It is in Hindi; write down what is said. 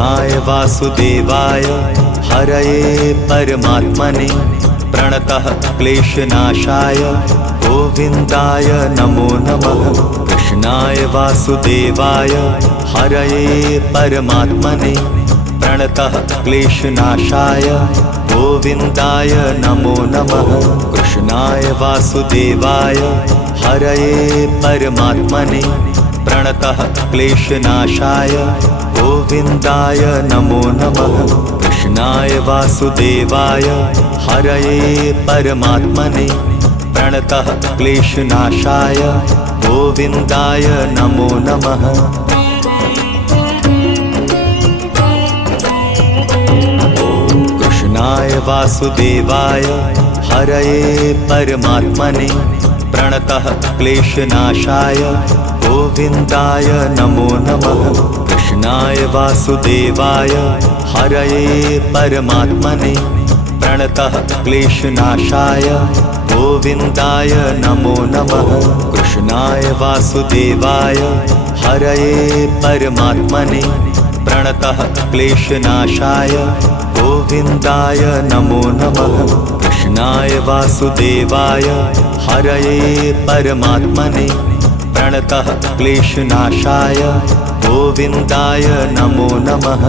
वासुदेवाय हरये परमात्मने प्रणतः क्लेशनाशाय गोविन्दाय नमो नमः। कृष्णाय वासुदेवाय हरये परमात्मने प्रणतः क्लेशनाशाय गोविन्दाय नमो नमः। कृष्णाय वासुदेवाय हरये परमात्मने प्रणतः क्लेशनाशाय गोविन्दाय नमो नमः। कृष्णाय वासुदेवाय हरये परमात्मने प्रणतः क्लेशनाशाय गोविन्दाय नमो नमः। कृष्णाय वासुदेवाय हरये परमात्मने प्रणतः क्लेशनाशाय गोविन्दाय नमो नमः। कृष्णाय वासुदेवाय हरये परमात्मने प्रणतः क्लेशनाशाय गोविन्दाय नमो नमः। कृष्णाय वासुदेवाय हरये परमात्मने प्रणतः क्लेशनाशाय गोविन्दाय नमो नमः। कृष्णाय वासुदेवाय हरये परमात्मने प्रणतः क्लेशनाशाय गोविन्दाय नमो नमः।